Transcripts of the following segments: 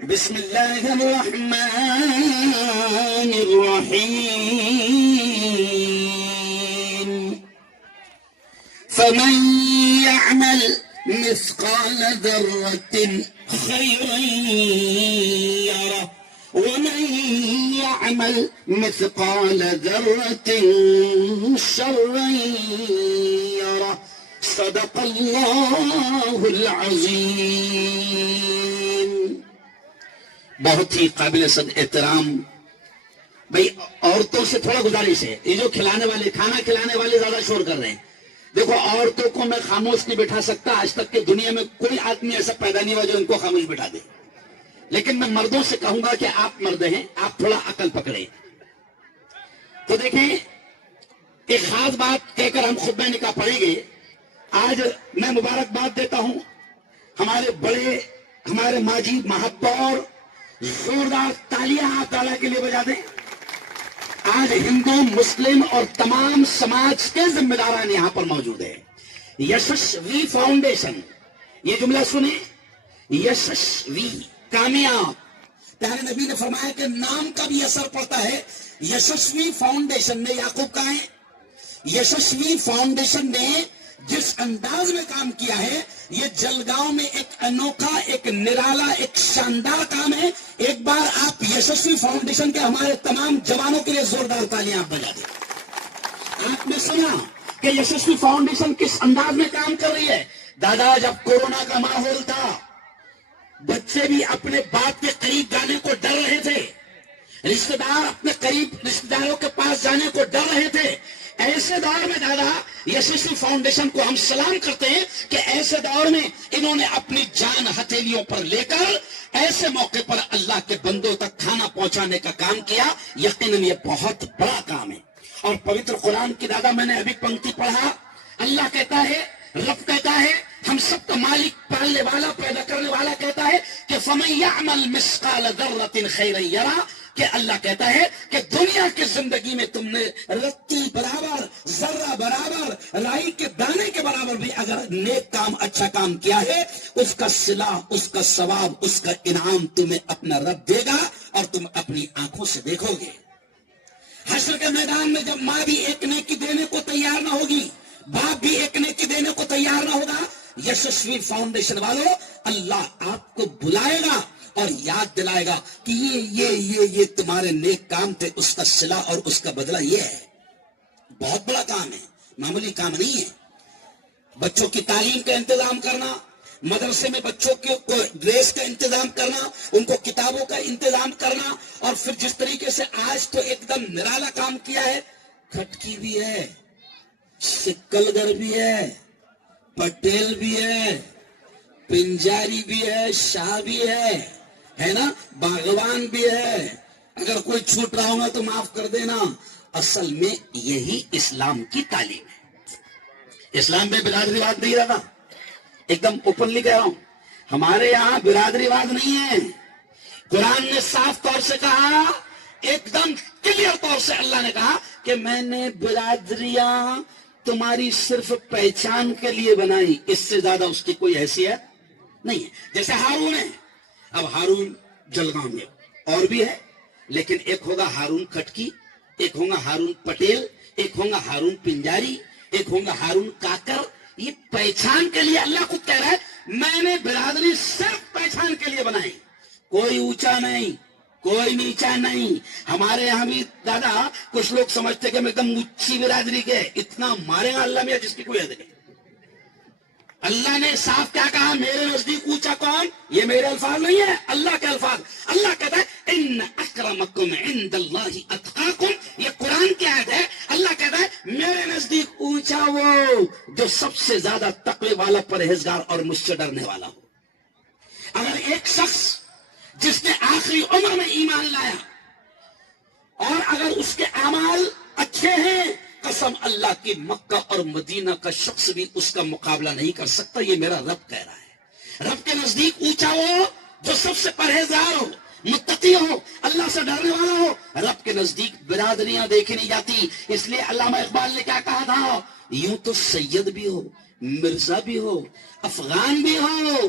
بسم الله الرحمن الرحيم فمن يعمل مثقال ذرة خيرا يره ومن يعمل مثقال ذرة شرا يره صدق الله العظيم. بہت ہی قابل احترام بھائی عورتوں سے تھوڑا گزارش ہے، یہ جو کھلانے والے کھانا کھلانے والے زیادہ شور کر رہے ہیں. دیکھو عورتوں کو میں خاموش نہیں بٹھا سکتا، آج تک کہ دنیا میں کوئی آدمی ایسا پیدا نہیں ہوا جو ان کو خاموش بٹھا دے، لیکن میں مردوں سے کہوں گا کہ آپ مرد ہیں، آپ تھوڑا عقل پکڑیں. تو دیکھیں ایک خاص بات کہہ کر ہم خطبہ نکاح پڑھیں گے. آج میں مبارکباد دیتا ہوں ہمارے بڑے ہمارے ماجی محبور، زوردار تالیاں آپ تعالیٰ کے لیے بجا دیں. آج ہندو مسلم اور تمام سماج کے ذمہ داران یہاں پر موجود ہیں. یشسوی فاؤنڈیشن، یہ جملہ سنیں، یشسوی کامیاب. پیارے نبی نے فرمایا کہ نام کا بھی اثر پڑتا ہے. یشسوی فاؤنڈیشن نے یعقوب کہا ہے، یشسوی فاؤنڈیشن نے جس انداز میں کام کیا ہے یہ جلگاؤں میں ایک انوکھا، ایک نرالا، ایک شاندار کام ہے. ایک بار آپ یشسوی فاؤنڈیشن کے ہمارے تمام جوانوں کے لیے زوردار تالیاں آپ بجا دیں. آپ نے سنا کہ یشسوی فاؤنڈیشن کس انداز میں کام کر رہی ہے. دادا جب کورونا کا ماحول تھا بچے بھی اپنے باپ کے قریب جانے کو ڈر رہے تھے، رشتہ دار اپنے قریب رشتہ داروں کے پاس جانے کو ڈر رہے تھے. ایسے دور میں دادا یشسوی فاؤنڈیشن کو ہم سلام کرتے ہیں کہ ایسے دور میں انہوں نے اپنی جان ہتھیلیوں پر لے کر ایسے موقع پر اللہ کے بندوں تک کھانا پہنچانے کا کام کیا. یقیناً یہ بہت بڑا کام ہے. اور پوتر قرآن کی دادا میں نے ابھی پنکتی پڑھا، اللہ کہتا ہے، رب کہتا ہے، ہم سب کا مالک، پالنے والا، پیدا کرنے والا کہتا ہے کہ فَمَن يَعْمَلْ مِثْقَالَ ذَرَّةٍ خَيْرًا يَرَهُ، کہ اللہ کہتا ہے کہ دنیا کی زندگی میں تم نے رتی برابر، ذرہ برابر، رائی کے دانے کے برابر بھی اگر نیک کام، اچھا کام کیا ہے، اس کا صلہ، اس کا ثواب، اس کا انعام تمہیں اپنا رب دے گا اور تم اپنی آنکھوں سے دیکھو گے. حشر کے میدان میں جب ماں بھی ایک نیکی دینے کو تیار نہ ہوگی، باپ بھی ایک نیکی دینے کو تیار نہ ہوگا، یشسوی فاؤنڈیشن والوں اللہ آپ کو بلائے گا اور یاد دلائے گا کہ یہ تمہارے نیک کام تھے، اس کا صلہ اور اس کا بدلہ یہ ہے. بہت بڑا کام ہے، معمولی کام نہیں ہے. بچوں کی تعلیم کا انتظام کرنا، مدرسے میں بچوں کو ڈریس کا انتظام کرنا، ان کو کتابوں کا انتظام کرنا، اور پھر جس طریقے سے آج تو ایک دم نرالا کام کیا ہے، کھٹکی بھی ہے، سکل گر بھی ہے، پٹیل بھی ہے، پنجاری بھی ہے، شاہ بھی ہے نا، باغوان بھی ہے. اگر کوئی چھوٹ رہا ہوگا تو معاف کر دینا. اصل میں یہی اسلام کی تعلیم ہے. اسلام میں برادری واد نہیں رہا، ایک دم اوپنلی کہہ رہا ہوں، ہمارے یہاں برادری واد نہیں ہے. قرآن نے صاف طور سے کہا، ایک دم کلیئر طور سے اللہ نے کہا کہ میں نے برادریاں تمہاری صرف پہچان کے لیے بنائی، اس سے زیادہ اس کی کوئی حیثیت نہیں ہے. جیسے ہارون ہے، اب ہارون جلگاؤں میں اور بھی ہے، لیکن ایک ہوگا ہارون کھٹکی، ایک ہوگا ہارون پٹیل، ایک ہوگا ہارون پنجاری، ایک ہوگا ہارون کاکر. یہ پہچان کے لیے اللہ خود کہہ رہا ہے میں نے برادری صرف پہچان کے لیے بنائی، کوئی اونچا نہیں، کوئی نیچا نہیں. ہمارے یہاں بھی دادا کچھ لوگ سمجھتے کہ میں ایک دم اونچی برادری کے، اتنا مارے گا اللہ میاں جس کی کوئی حد نہیں. اللہ نے صاف کیا کہا، میرے نزدیک اونچا کون؟ یہ میرے الفاظ نہیں ہے، اللہ کے الفاظ. اللہ کہتا ہے ان اکرمکم عند اللہ اتقاکم، یہ قرآن کی آیت ہے. اللہ کہتا ہے میرے نزدیک اونچا وہ جو سب سے زیادہ تقوی والا، پرہیزگار اور مجھ سے ڈرنے والا ہو. اگر ایک شخص جس نے آخری عمر میں ایمان لایا اور اگر اس کے اعمال اچھے ہیں، قسم اللہ کی مکہ اور مدینہ کا شخص بھی اس کا مقابلہ نہیں کر سکتا. یہ میرا رب کہہ رہا ہے. رب کے نزدیک اونچا ہو جو سب سے پرہیزگار ہو، متقی ہو، اللہ سے ڈرنے والا ہو. رب کے نزدیک برادریاں دیکھی نہیں جاتی. اس لیے علامہ اقبال نے کیا کہا تھا، یوں تو سید بھی ہو، مرزا بھی ہو، افغان بھی ہو،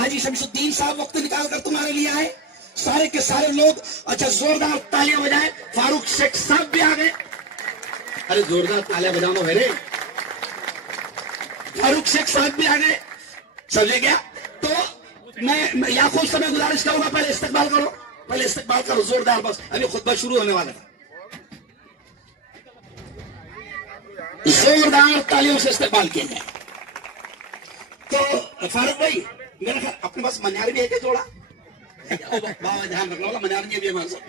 حاجی شمس الدین صاحب وقت نکال کر تمہارے لیے آئے، سارے کے سارے لوگ. اچھا زوردار تالیاں بجائے. فاروق شیخ صاحب بھی آ گئے. ارے زوردار تالیاں بجانا میرے. فاروق شیخ صاحب بھی آ گئے. سمجھے کیا؟ تو میں یعقوب سے میں گزارش کروں گا پہلے استقبال کرو، پہلے استقبال کرو زوردار. بس ابھی خطبہ شروع ہونے والا ہے. زوردار تالیوں سے استقبال کیا جائے. تو فاروق بھائی میرا خیال اپنے پاس منیار بھی ہے کیا جوڑا؟ بابا دھیان رکھنا والا منیار نہیں بھی ہمارے ساتھ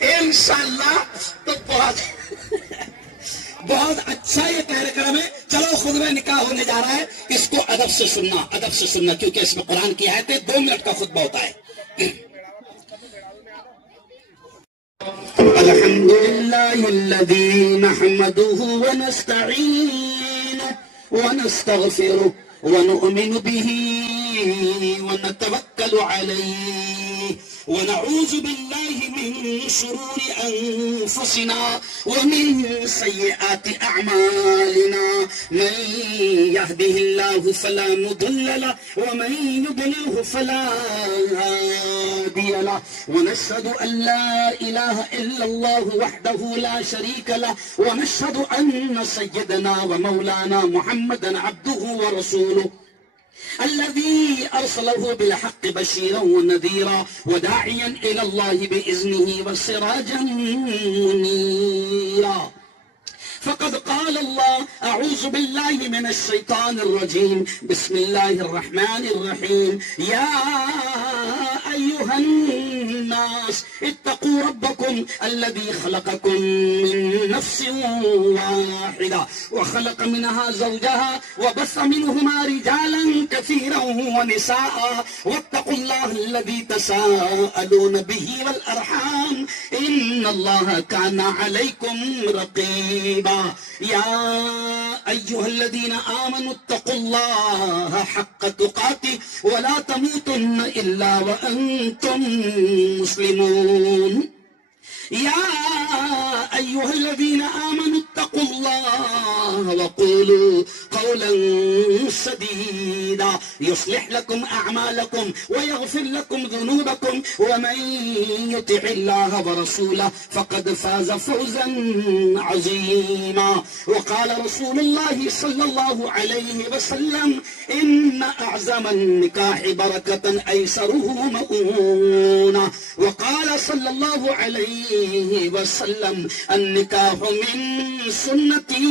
انشاءاللہ. تو بہت اچھا یہ کارکرم ہے. چلو خطبہ نکاح ہونے جا رہا ہے، اس کو ادب سے سننا، ادب سے سننا، کیونکہ اس میں قرآن کی آیتیں 2 منٹ کا خطبہ ہوتا ہے. الحمد لله الذي نحمده ونستعينه ونستغفره ونؤمن به ونتوكل عليه ونعوذ بالله من شرور أنفسنا ومن سيئات أعمالنا. من يهده الله فلا مضل له ومن يضلله فلا هادي له. ونشهد أن لا إله إلا الله وحده لا شريك له. ونشهد أن سيدنا ومولانا محمدا عبده ورسوله الذي أرسله بالحق بشيرا ونذيرا وداعيا إلى الله بإذنه وسراجا منيرا. فقد قال الله أعوذ بالله من الشيطان الرجيم بسم الله الرحمن الرحيم. يا أيها الناس اتقوا ربكم الذي خلقكم من نفس واحدة وخلق منها زوجها وبث منهما رجالا كثيرا ونساء واتقوا الله الذي تساءلون به والأرحام إن الله كان عليكم رقيبا. يا أيها الذين آمنوا اتقوا الله حق تقاته ولا تموتن إلا وأنتم مسلمون. يا أيها الذين آمنوا اتقوا الله وقولوا قولا سديدا يصلح لكم أعمالكم ويغفر لكم ذنوبكم ومن يطع الله ورسوله فقد فاز فوزا عظيما. وقال رسول الله صلى الله عليه وسلم إن أعظم النكاح بركة أيسره مؤونة. وقال صلى الله عليه وسلم النكاح من سنتي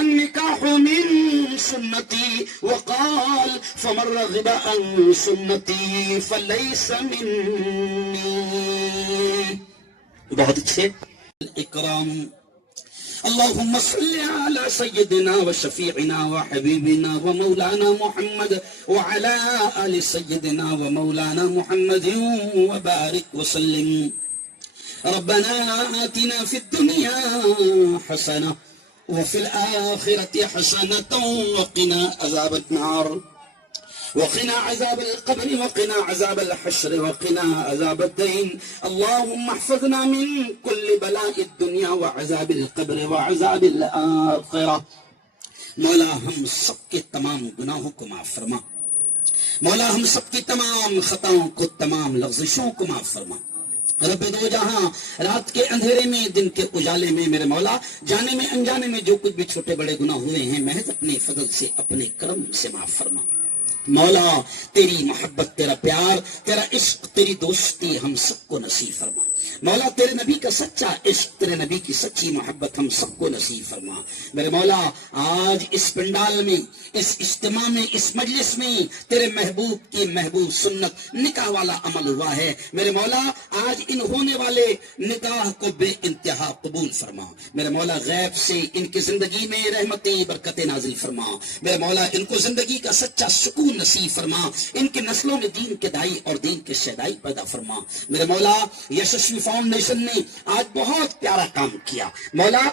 النكاح من سنتي. وقال فمن رغب عن سنتي فليس مني. بہت اچھے. اکرام اللهم صل على سيدنا وشفيعنا وحبيبنا ومولانا محمد وعلى آل سيدنا ومولانا محمد وبارك وسلم. ربنا آتنا في الدنيا حسنة وفي الآخرة حسنة وقنا عذاب النار وقنا عذاب القبر وقنا عذاب الحشر وقنا عذاب الدين. اللهم احفظنا من كل بلاء الدنيا وعذاب القبر وعذاب الآخرة. مولا ہم سب کے تمام گناہوں کو معاف فرما. مولا ہم سب کی تمام خطاؤں کو، تمام لغزشوں کو معاف فرما. رب دو جہاں رات کے اندھیرے میں دن کے اجالے میں میرے مولا جانے میں انجانے میں جو کچھ بھی چھوٹے بڑے گناہ ہوئے ہیں محض اپنے فضل سے اپنے کرم سے معاف فرما. مولا تیری محبت، تیرا پیار، تیرا عشق، تیری دوستی ہم سب کو نصیب فرما. مولا تیرے نبی کا سچا عشق، تیرے نبی کی سچی محبت ہم سب کو نصیب فرما. میرے مولا آج اس پنڈال میں، اس اجتماع میں، اس مجلس میں تیرے محبوب کی محبوب سنت نکاح والا عمل ہوا ہے. میرے مولا آج ان ہونے والے نکاح کو بے انتہا قبول فرما. میرے مولا غیب سے ان کی زندگی میں رحمتیں برکتیں نازل فرما. میرے مولا ان کو زندگی کا سچا سکون نصیب فرما. ان کے نسلوں میں دین کے دائی اور دین کے شہدائی پیدا فرما. میرے مولا یشسوی فاؤنڈیشن نے آج بہت پیارا کام کیا. مولا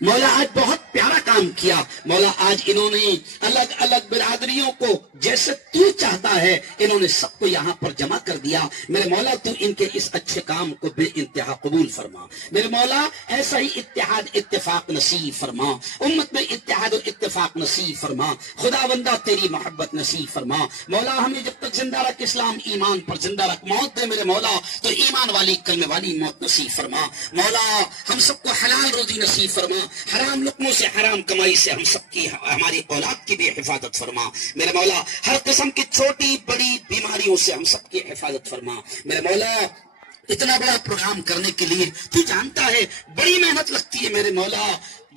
مولا آج بہت پیارا کام کیا مولا، آج انہوں نے الگ الگ برادریوں کو جیسے تو چاہتا ہے انہوں نے سب کو یہاں پر جمع کر دیا۔ میرے مولا تو ان کے اس اچھے کام کو بے انتہا قبول فرما۔ میرے مولا ایسا ہی اتحاد اتفاق نصیب فرما، امت میں اتحاد و اتفاق نصیب فرما، خدا بندہ تیری محبت نصیب فرما۔ مولا ہمیں جب تک زندہ رکھ اسلام ایمان پر زندہ رکھ، موت دے میرے مولا تو ایمان والی کلمے والی موت نصیب فرما۔ مولا ہم سب کو حلال روزی نصیب فرما، حرام لقموں سے حرام کمائی سے ہم سب کی ہماری اولاد کی بھی حفاظت فرما۔ میرے مولا ہر قسم کی چھوٹی بڑی بیماریوں سے ہم سب کی حفاظت فرما۔ میرے مولا اتنا بڑا پروگرام کرنے کے لیے تو جانتا ہے بڑی محنت لگتی ہے میرے مولا،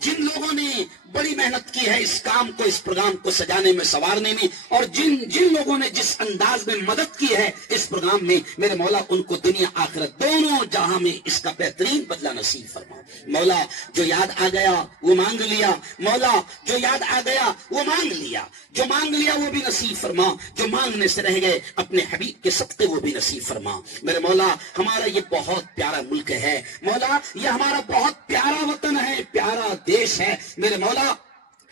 جن لوگوں نے بڑی محنت کی ہے اس کام کو، اس پروگرام کو سجانے میں سنوارنے میں، اور جن لوگوں نے جس انداز میں مدد کی ہے اس پروگرام میں، میرے مولا ان کو دنیا آخرت دونوں جہاں میں اس کا بہترین بدلہ نصیب فرما۔ مولا جو یاد آ گیا وہ مانگ لیا، مولا جو یاد آ گیا وہ مانگ لیا، جو مانگ لیا وہ بھی نصیب فرما، جو مانگنے سے رہ گئے اپنے حبیب کے صدقے وہ بھی نصیب فرما۔ میرے مولا ہمارا یہ بہت پیارا ملک ہے مولا، یہ ہمارا بہت پیارا وطن ہے، پیارا دیش ہے میرے مولا،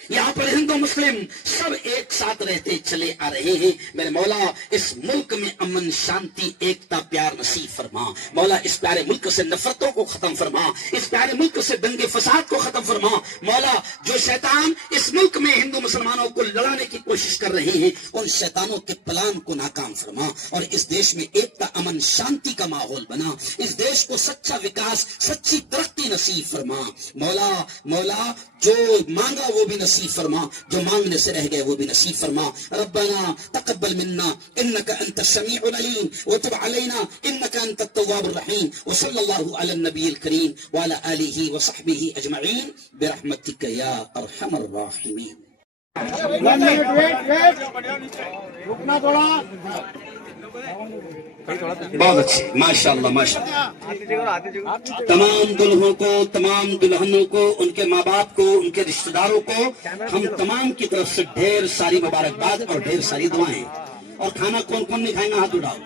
یہاں پر ہندو مسلم سب ایک ساتھ رہتے چلے آ رہے ہیں۔ میرے مولا اس ملک میں امن شانتی ایکتا پیار نصیب فرما۔ مولا اس پیارے ملک سے نفرتوں کو ختم فرما، اس پیارے ملک سے دنگے فساد کو ختم فرما۔ مولا جو شیطان اس ملک میں ہندو مسلمانوں کو لڑانے کی کوشش کر رہے ہیں ان شیطانوں کے پلان کو ناکام فرما، اور اس دیش میں ایکتا امن شانتی کا ماحول بنا، اس دیش کو سچا وکاس سچی ترقی نصیب فرما۔ مولا مولا جو مانگا وہ بھی نصیب فرما، جو مانگنے سے رہ گئے وہ بھی نصیب فرما۔ ربنا تقبل منا انك انت السميع العليم وتب علينا انك انت التواب الرحيم، وصلى الله على النبي الكريم وعلى اله وصحبه اجمعين برحمتك يا ارحم الراحمين۔ بہت اچھے، ماشاء اللہ ماشاء اللہ۔ تمام دلہوں کو، تمام دلہنوں کو، ان کے ماں باپ کو، ان کے رشتہ داروں کو ہم تمام کی طرف سے ڈھیر ساری مبارکباد اور ڈھیر ساری دعائیں۔ اور کھانا کون کون نہیں کھائیں گا ہاتھ اٹھاؤ۔